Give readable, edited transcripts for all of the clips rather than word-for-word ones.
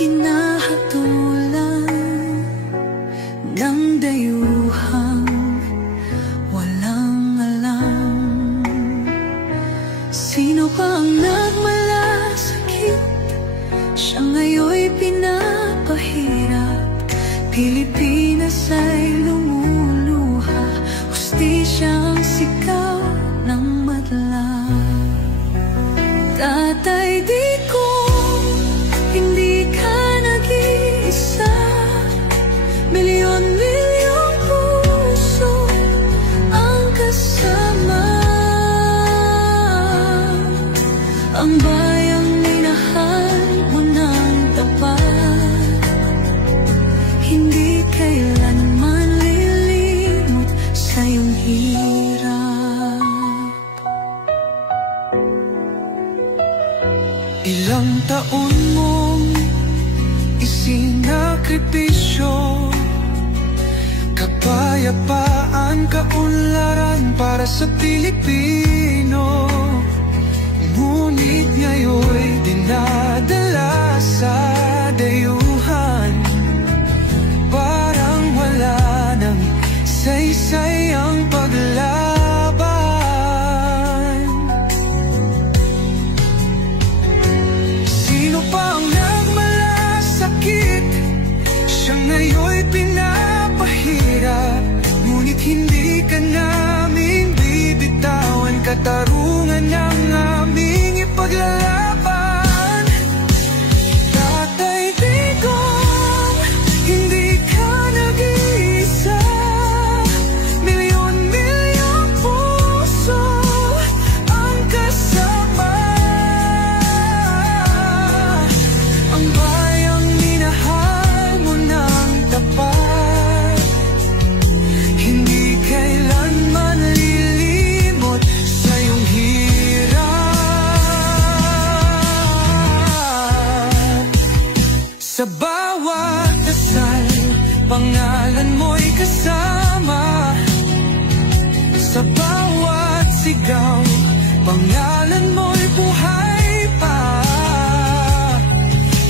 hinahatulan ng dayuhang walang alam. Sino ba ang nagmalasakit? Siya ngayon'y pinapahirap. Pilipinas ay lumuluha, hustisyang sigaw ng madla. Tatay, di ko hindi ka nag-iisa. Milyon-milyong puso ang kasama. Ang bayang minahal mo ng tapat, hindi kailanman lilimot sa iyong hirap. Ilang taon mong isinakripisyo, kapayapaan, kaunlaran para sa Pilipino. Ngunit ngayon'y dinadala sa dayuhan, parang wala nang saysay ang paglaban. Sino pa ang nagmalasakit? Siya ngayon'y pinapahirap. Ngunit hindi ka naming bibitawan, katarungan ng aming ipaglalaban. Tatay Digong, hindi ka nag-iisa. Milyon-milyong puso ang kasama. Ang bayang minahal mo ng tapat, hindi kailanman lilimot sa iyong hirap. Sa bawat dasal, pangalan mo'y kasama. Sa bawat sigaw, pangalan mo'y buhay pa.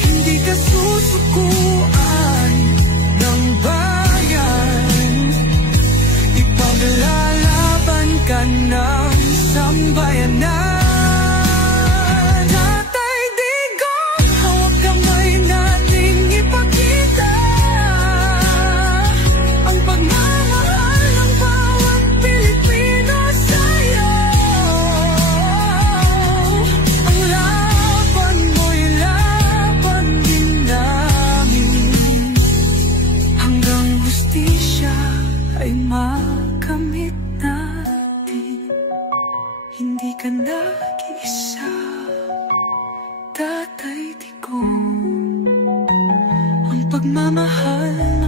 Hindi ka susukuan ng bayan, ipaglalaban ka ng sambayanan. Tatay Digong, hawak kamay nating ipakita ang pagmamahal ng bawat Pilipino sa'yo. Ang laban mo'y laban din namin, hanggang hustisya ay makamit natin. Hindi ka nag-iisa, Tatay Digong. Ang pagmamahal